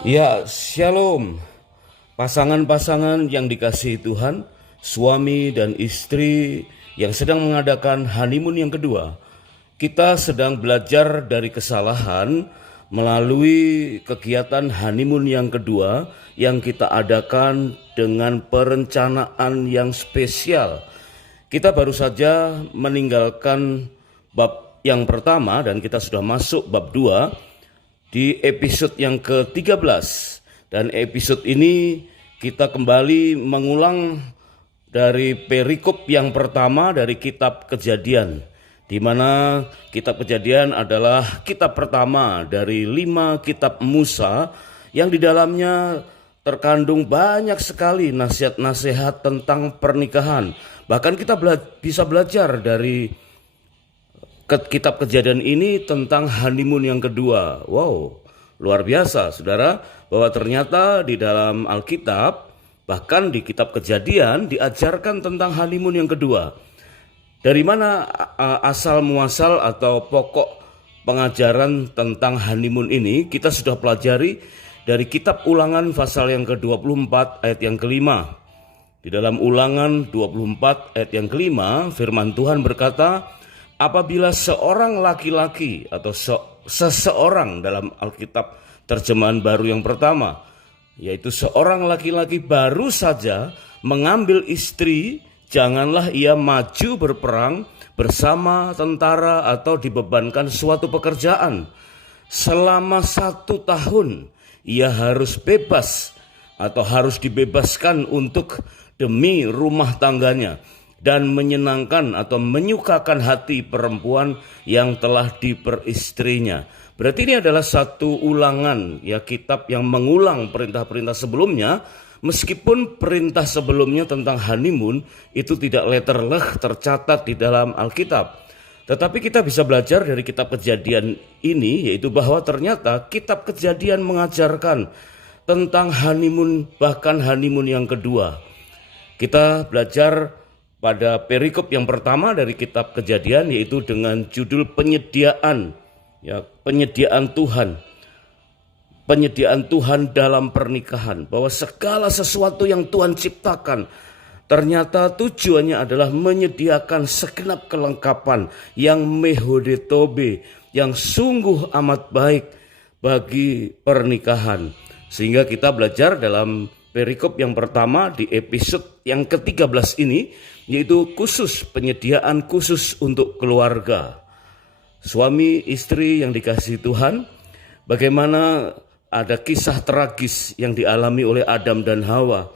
Ya, shalom. Pasangan-pasangan yang dikasihi Tuhan, suami dan istri yang sedang mengadakan honeymoon yang kedua. Kita sedang belajar dari kesalahan melalui kegiatan honeymoon yang kedua yang kita adakan dengan perencanaan yang spesial. Kita baru saja meninggalkan bab yang pertama dan kita sudah masuk bab 2 di episode yang ke-13. Dan episode ini kita kembali mengulang dari perikop yang pertama dari kitab Kejadian, di mana kitab Kejadian adalah kitab pertama dari 5 kitab Musa yang di dalamnya terkandung banyak sekali nasihat-nasihat tentang pernikahan. Bahkan kita bisa belajar dari kitab Kejadian ini tentang honeymoon yang kedua. Wow, luar biasa saudara, bahwa ternyata di dalam Alkitab, bahkan di kitab Kejadian diajarkan tentang honeymoon yang kedua. Dari mana asal muasal atau pokok pengajaran tentang honeymoon ini? Kita sudah pelajari dari kitab Ulangan pasal yang ke-24 ayat yang kelima. Di dalam Ulangan 24 ayat yang kelima, firman Tuhan berkata, apabila seorang laki-laki atau seseorang dalam Alkitab terjemahan baru yang pertama, yaitu seorang laki-laki baru saja mengambil istri, janganlah ia maju berperang bersama tentara atau dibebankan suatu pekerjaan. Selama 1 tahun ia harus bebas atau harus dibebaskan untuk demi rumah tangganya dan menyenangkan atau menyukakan hati perempuan yang telah diperistrinya. Berarti ini adalah satu ulangan, ya, kitab yang mengulang perintah-perintah sebelumnya, meskipun perintah sebelumnya tentang honeymoon itu tidak letterleh tercatat di dalam Alkitab. Tetapi kita bisa belajar dari kitab Kejadian ini, yaitu bahwa ternyata kitab Kejadian mengajarkan tentang honeymoon, bahkan honeymoon yang kedua. Kita belajar pada perikop yang pertama dari kitab Kejadian, yaitu dengan judul penyediaan, ya, penyediaan Tuhan dalam pernikahan, bahwa segala sesuatu yang Tuhan ciptakan ternyata tujuannya adalah menyediakan segenap kelengkapan yang mehodetobe, yang sungguh amat baik bagi pernikahan. Sehingga kita belajar dalam perikop yang pertama di episode yang ke-13 ini, yaitu penyediaan khusus untuk keluarga. Suami istri yang dikasihi Tuhan, bagaimana ada kisah tragis yang dialami oleh Adam dan Hawa.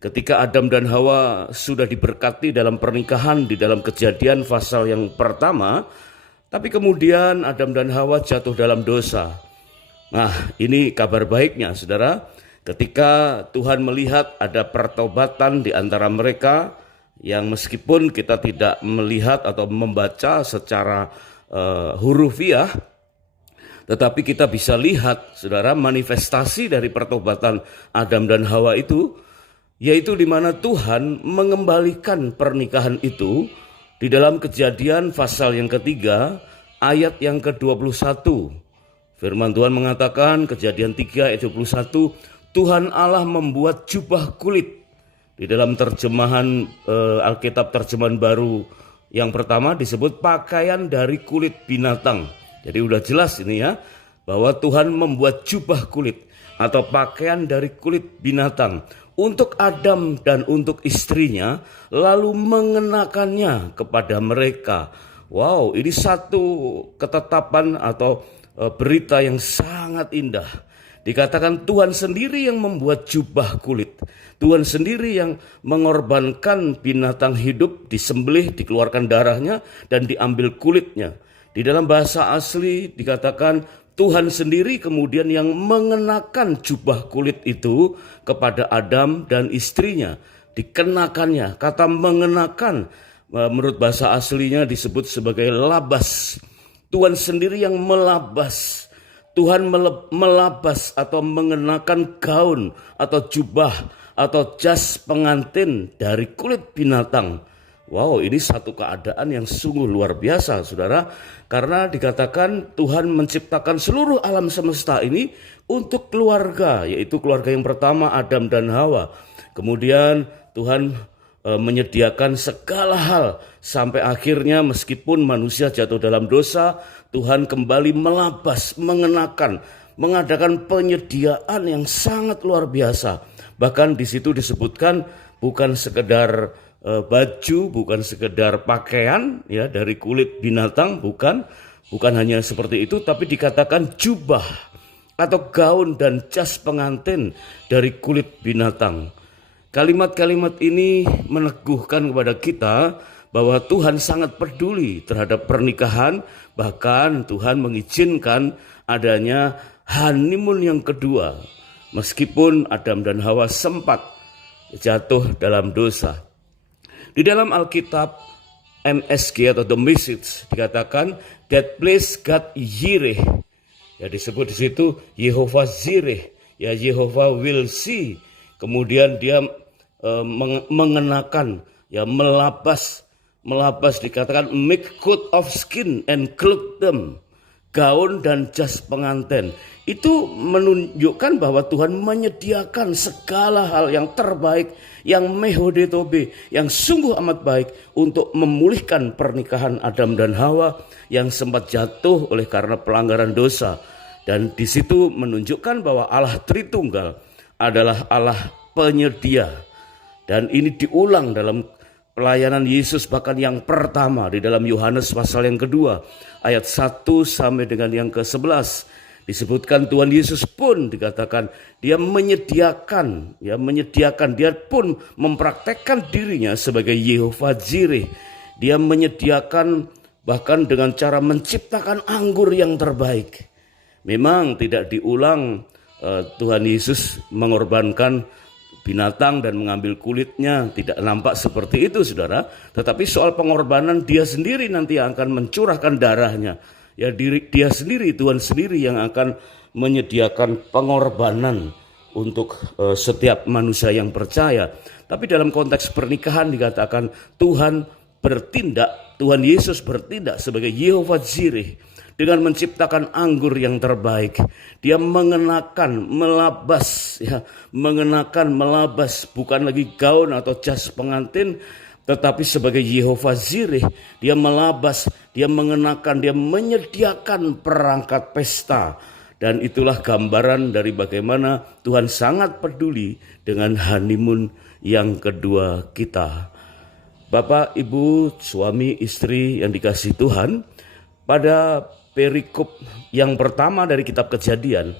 Ketika Adam dan Hawa sudah diberkati dalam pernikahan di dalam Kejadian pasal yang pertama, tapi kemudian Adam dan Hawa jatuh dalam dosa. Nah, ini kabar baiknya saudara, ketika Tuhan melihat ada pertobatan di antara mereka, yang meskipun kita tidak melihat atau membaca secara hurufiah, tetapi kita bisa lihat saudara manifestasi dari pertobatan Adam dan Hawa itu, yaitu di mana Tuhan mengembalikan pernikahan itu di dalam Kejadian pasal yang ketiga ayat yang ke-21. Firman Tuhan mengatakan, Kejadian 3 ayat 21, Tuhan Allah membuat jubah kulit. Di dalam terjemahan Alkitab terjemahan baru yang pertama disebut pakaian dari kulit binatang. Jadi udah jelas ini ya, bahwa Tuhan membuat jubah kulit atau pakaian dari kulit binatang untuk Adam dan untuk istrinya, lalu mengenakannya kepada mereka. Wow, ini satu ketetapan atau berita yang sangat indah. Dikatakan Tuhan sendiri yang membuat jubah kulit. Tuhan sendiri yang mengorbankan binatang hidup, disembelih, dikeluarkan darahnya, dan diambil kulitnya. Di dalam bahasa asli dikatakan Tuhan sendiri kemudian yang mengenakan jubah kulit itu kepada Adam dan istrinya. Dikenakannya, kata mengenakan menurut bahasa aslinya disebut sebagai labas. Tuhan sendiri yang melabas. Tuhan melabas atau mengenakan gaun atau jubah atau jas pengantin dari kulit binatang. Wow, ini satu keadaan yang sungguh luar biasa, saudara. Karena dikatakan Tuhan menciptakan seluruh alam semesta ini untuk keluarga, yaitu keluarga yang pertama Adam dan Hawa. Kemudian Tuhan menyediakan segala hal sampai akhirnya meskipun manusia jatuh dalam dosa, Tuhan kembali melabas, mengadakan penyediaan yang sangat luar biasa. Bahkan di situ disebutkan bukan sekedar baju, bukan sekedar pakaian ya dari kulit binatang, bukan hanya seperti itu, tapi dikatakan jubah atau gaun dan jas pengantin dari kulit binatang. Kalimat-kalimat ini meneguhkan kepada kita bahwa Tuhan sangat peduli terhadap pernikahan, bahkan Tuhan mengizinkan adanya honeymoon yang kedua meskipun Adam dan Hawa sempat jatuh dalam dosa. Di dalam Alkitab MSG atau The Message dikatakan that place God Yireh. Ya disebut di situ Yehovah Zireh, ya Yehovah will see. Kemudian dia mengenakan, ya melabas dikatakan make coat of skin and clothe them. Gaun dan jas pengantin itu menunjukkan bahwa Tuhan menyediakan segala hal yang terbaik, yang mehodetobe, yang sungguh amat baik untuk memulihkan pernikahan Adam dan Hawa yang sempat jatuh oleh karena pelanggaran dosa. Dan di situ menunjukkan bahwa Allah Tritunggal adalah Allah penyedia. Dan ini diulang dalam pelayanan Yesus bahkan yang pertama di dalam Yohanes pasal yang kedua ayat 1 sampai dengan yang ke-11 disebutkan Tuhan Yesus pun dikatakan dia menyediakan, dia pun mempraktekkan dirinya sebagai Yehovah Jireh. Dia menyediakan bahkan dengan cara menciptakan anggur yang terbaik. Memang tidak diulang Tuhan Yesus mengorbankan binatang dan mengambil kulitnya, tidak nampak seperti itu saudara. Tetapi soal pengorbanan dia sendiri nanti yang akan mencurahkan darahnya. Ya dia sendiri, Tuhan sendiri yang akan menyediakan pengorbanan untuk setiap manusia yang percaya. Tapi dalam konteks pernikahan dikatakan Tuhan Yesus bertindak sebagai Yehovah Jireh dengan menciptakan anggur yang terbaik. Dia mengenakan melabas bukan lagi gaun atau jas pengantin, tetapi sebagai Yehovah Jireh dia melabas, dia mengenakan, dia menyediakan perangkat pesta. Dan itulah gambaran dari bagaimana Tuhan sangat peduli dengan honeymoon yang kedua kita. Bapak, Ibu, suami, istri yang dikasihi Tuhan, pada perikop yang pertama dari kitab Kejadian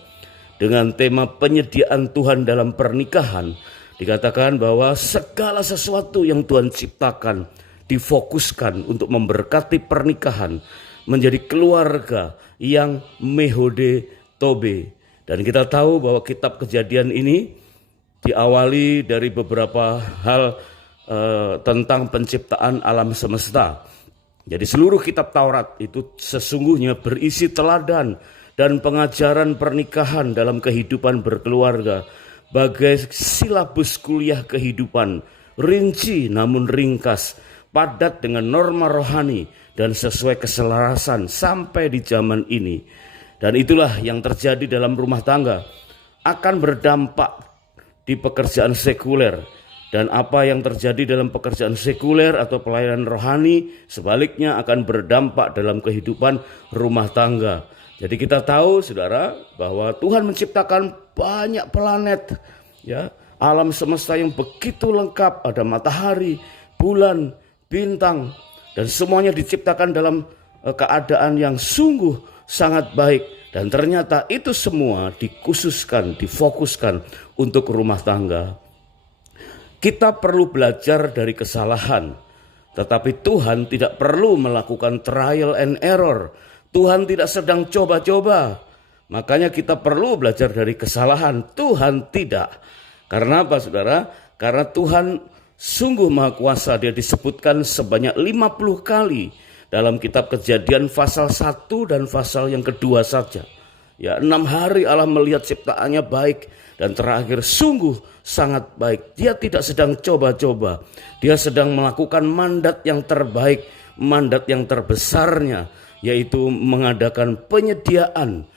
dengan tema penyediaan Tuhan dalam pernikahan dikatakan bahwa segala sesuatu yang Tuhan ciptakan difokuskan untuk memberkati pernikahan menjadi keluarga yang mehode tobe. Dan kita tahu bahwa kitab Kejadian ini diawali dari beberapa hal tentang penciptaan alam semesta. Jadi seluruh kitab Taurat itu sesungguhnya berisi teladan dan pengajaran pernikahan dalam kehidupan berkeluarga. Bagai silabus kuliah kehidupan, rinci namun ringkas, padat dengan norma rohani dan sesuai keselarasan sampai di zaman ini. Dan itulah yang terjadi dalam rumah tangga, akan berdampak di pekerjaan sekuler. Dan apa yang terjadi dalam pekerjaan sekuler atau pelayanan rohani sebaliknya akan berdampak dalam kehidupan rumah tangga. Jadi kita tahu saudara bahwa Tuhan menciptakan banyak planet, ya, alam semesta yang begitu lengkap, ada matahari, bulan, bintang, dan semuanya diciptakan dalam keadaan yang sungguh sangat baik. Dan ternyata itu semua dikhususkan, difokuskan untuk rumah tangga. Kita perlu belajar dari kesalahan, tetapi Tuhan tidak perlu melakukan trial and error. Tuhan tidak sedang coba-coba. Makanya kita perlu belajar dari kesalahan. Tuhan tidak. Karena apa saudara? Karena Tuhan sungguh maha kuasa. Dia disebutkan sebanyak 50 kali dalam kitab Kejadian pasal 1 dan pasal yang kedua saja. Ya, 6 hari Allah melihat ciptaannya baik, dan terakhir sungguh sangat baik. Dia tidak sedang coba-coba. Dia sedang melakukan mandat yang terbaik, mandat yang terbesarnya, yaitu mengadakan penyediaan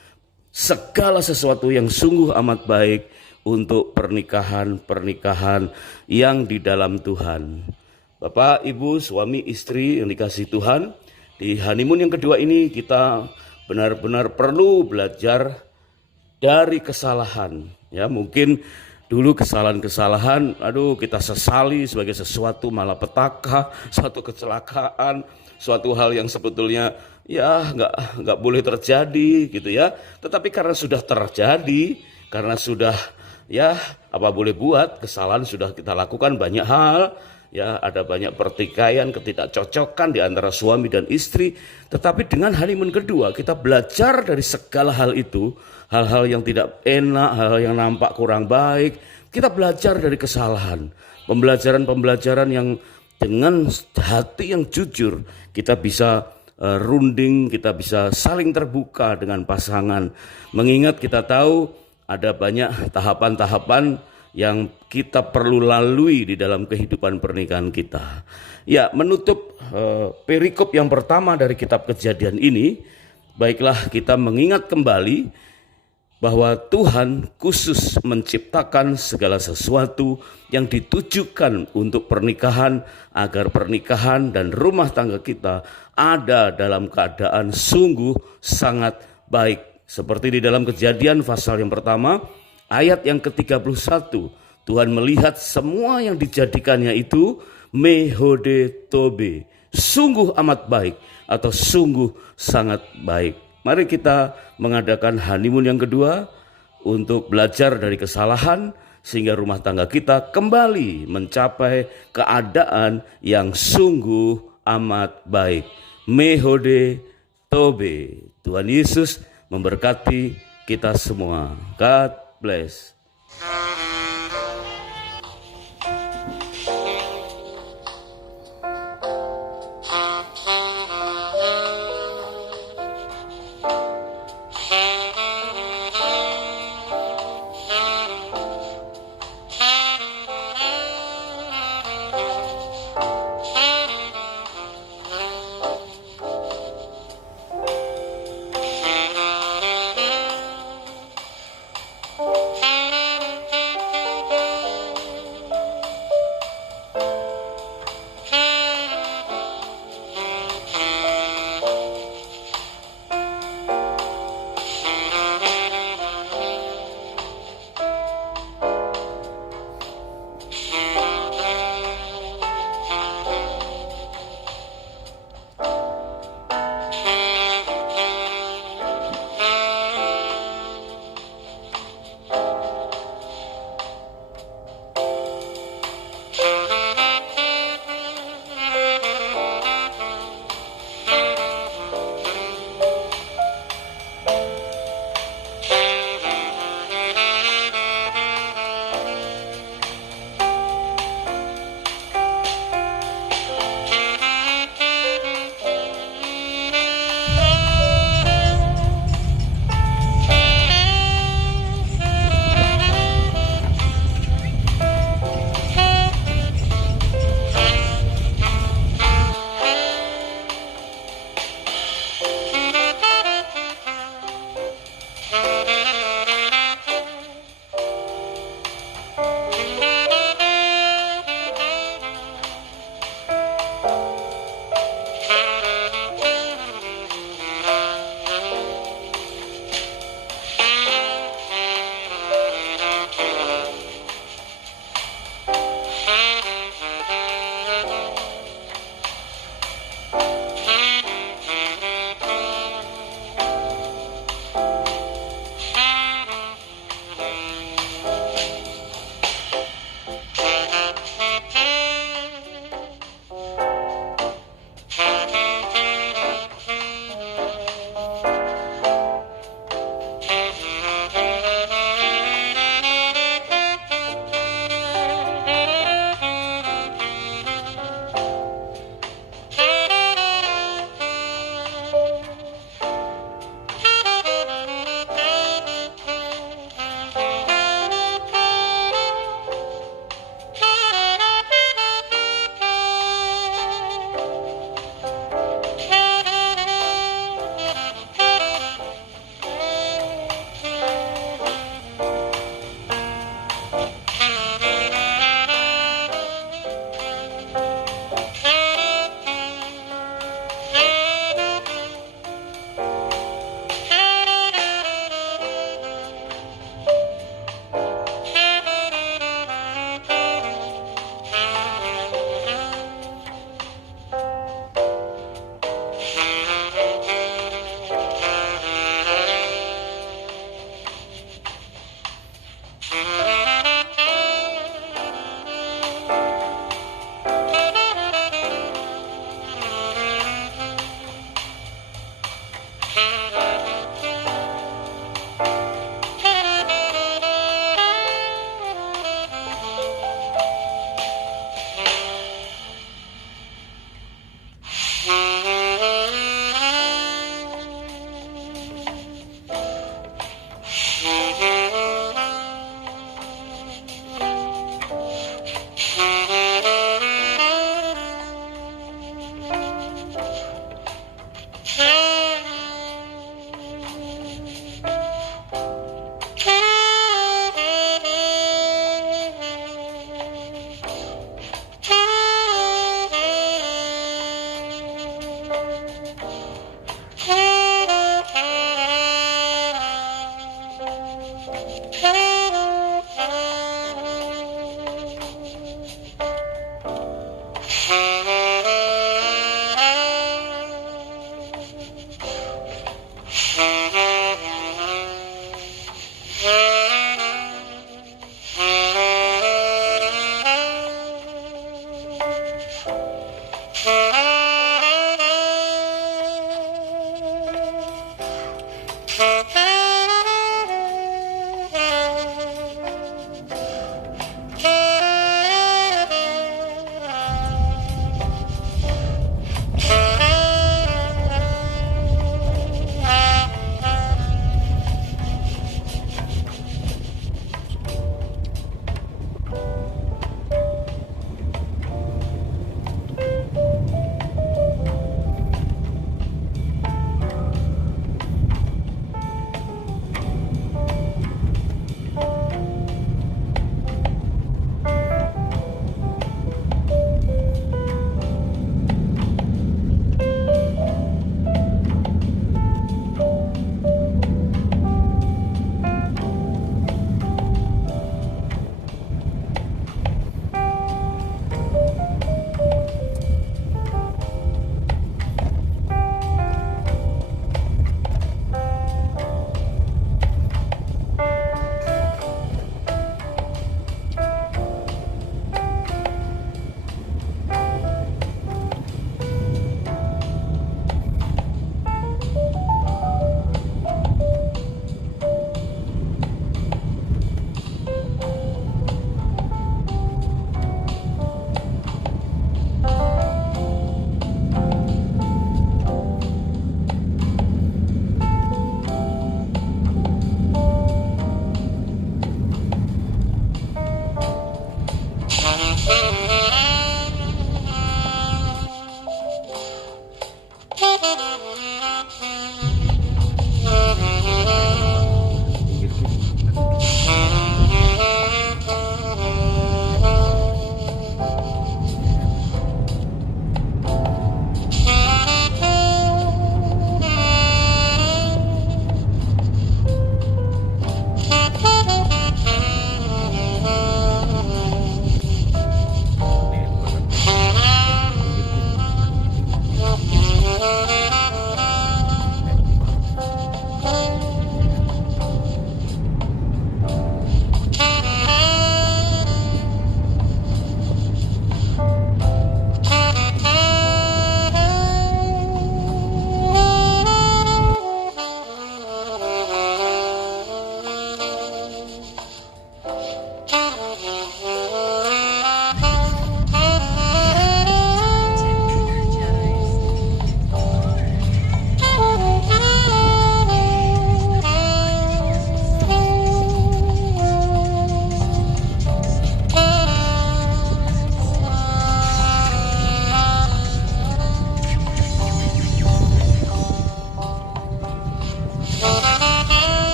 segala sesuatu yang sungguh amat baik untuk pernikahan-pernikahan yang di dalam Tuhan. Bapak, Ibu, suami, istri yang dikasihi Tuhan, di honeymoon yang kedua ini kita benar-benar perlu belajar dari kesalahan. Ya, mungkin dulu kesalahan-kesalahan, kita sesali sebagai sesuatu malapetaka, suatu kecelakaan, suatu hal yang sebetulnya nggak boleh terjadi gitu ya. Tetapi karena sudah terjadi, karena sudah apa boleh buat, kesalahan sudah kita lakukan banyak hal. Ya, ada banyak pertikaian, ketidakcocokan di antara suami dan istri. Tetapi dengan honeymoon kedua kita belajar dari segala hal itu, hal-hal yang tidak enak, hal-hal yang nampak kurang baik. Kita belajar dari kesalahan, pembelajaran-pembelajaran yang dengan hati yang jujur kita bisa runding, kita bisa saling terbuka dengan pasangan. Mengingat kita tahu ada banyak tahapan-tahapan yang kita perlu lalui di dalam kehidupan pernikahan kita. Ya, menutup perikop yang pertama dari kitab Kejadian ini, baiklah kita mengingat kembali bahwa Tuhan khusus menciptakan segala sesuatu yang ditujukan untuk pernikahan, agar pernikahan dan rumah tangga kita ada dalam keadaan sungguh sangat baik. Seperti di dalam Kejadian pasal yang pertama, ayat yang ke-31, Tuhan melihat semua yang dijadikannya itu mehode tobe, sungguh amat baik atau sungguh sangat baik. Mari kita mengadakan honeymoon yang kedua untuk belajar dari kesalahan sehingga rumah tangga kita kembali mencapai keadaan yang sungguh amat baik. Mehode tobe. Tuhan Yesus memberkati kita semua. God bless.